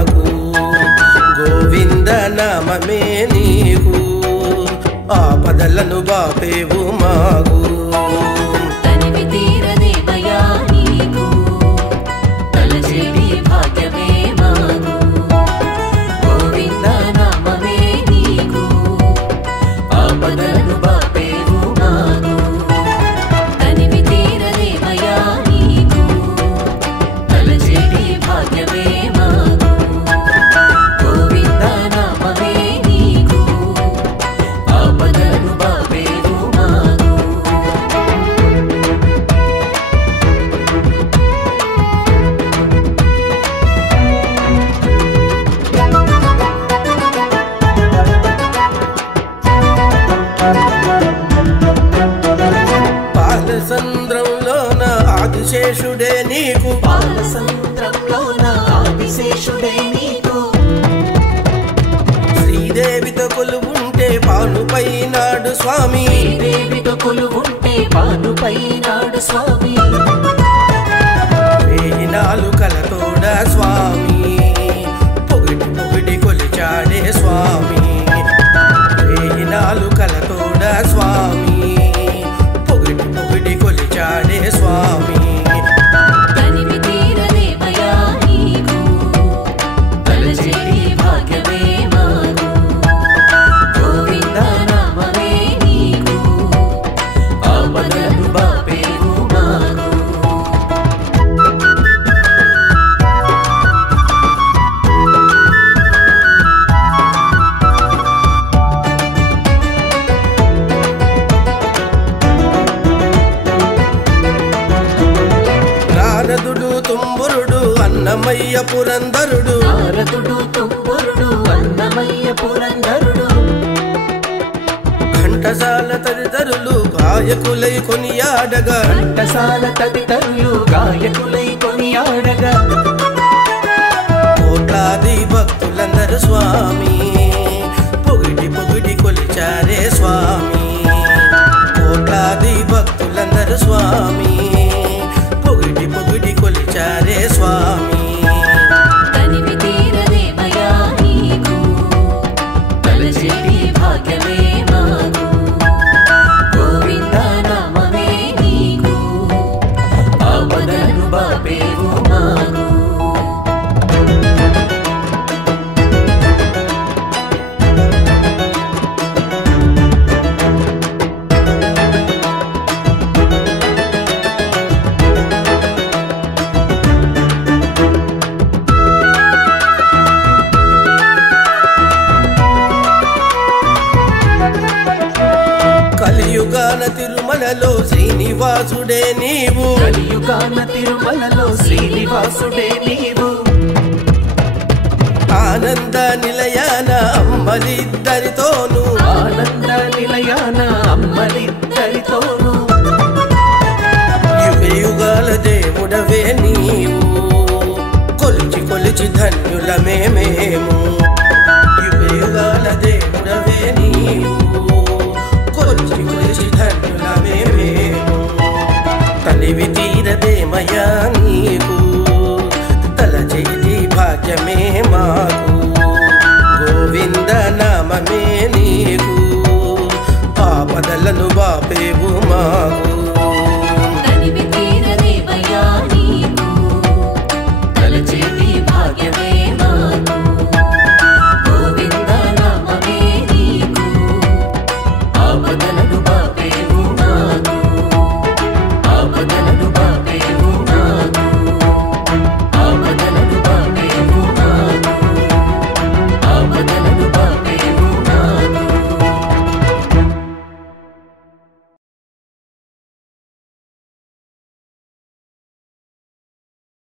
మాకు గోవింద నామమే నీకు ఆపదలను బాపేవు మాకు తనివి తీరదేవయా నీకు తలచేటి భాగ్యమే మాకు గోవింద నామమే నీకు ఆపదలను బాపేవు మాకు తనివి తీరదేవయా నీకు తలచేటి భాగ్యమే మాకు గోవింద నామమే నీకు ఆపదలను బాపేవు మాకు పాలసంద్రంలోన ఆదిశేషుడే నీకు పాలసముద్రంలోన ఆదిశేషుడే నీకు శ్రీదేవితో కొలువుంటే పానుపై నాడు స్వామి శ్రీదేవితో కొలువుంటే పానుపై నాడు స్వామి వేయి నాలుకలతోడ స్వామి పొగిడి పొగిడి కొలిచాడే స్వామి వేయి నాలుకలతోడ స్వామి పొగిడి పొగిడి కొలిచాడే స్వామి తనివి తీరదేవయా నీకు తలచేటి భాగ్యమే మాకు గోవింద నామమే నీకు ఆపదలను బాపేవు మాకు నారదుడు తుంబురుడు అన్నమయ్య పురంధరుడు నారదుడు తుంబురుడు అన్నమయ్య పురంధరుడు ఘంటసాల తదితరులు గాయకులై కొనియాడగా ఘంటసాల తదితరులు గాయకులై కొనియాడగా కోట్లాది భక్తులందరూ స్వామి పొగిడి పొగిడి కొలిచారే స్వామి కోట్లాది భక్తులందరూ స్వామి పొగిడి పొగిడి కొలిచారే స్వామి తనివి తీరదేవయా నీకు తలచేటి భాగ్యమే మాకు గోవింద నామమే నీకు ఆపదలను బాపేవు మాకు కలియుగాన తిరుమలలో శ్రీనివాసుడే నీవు కలియుగాన తిరుమలలో శ్రీనివాసుడే నీవు ఆనంద నిలయాన అమ్మలిద్దరితోను ఆనంద నిలయాన అమ్మలిద్దరితోను యుగ యుగాల దేవుడవే నీవు కొలిచి కొలిచి ధన్యులమే మేము యుగ యుగాల దేవుడవే నీవు కొలిచి కొలిచి ధన్యులమే మేము తనివి తీరదేమయా నీకు తలచేటి భాగ్యమే మాకు గోవింద నామమే నీకు ఆపదలను బాపేవు మాకు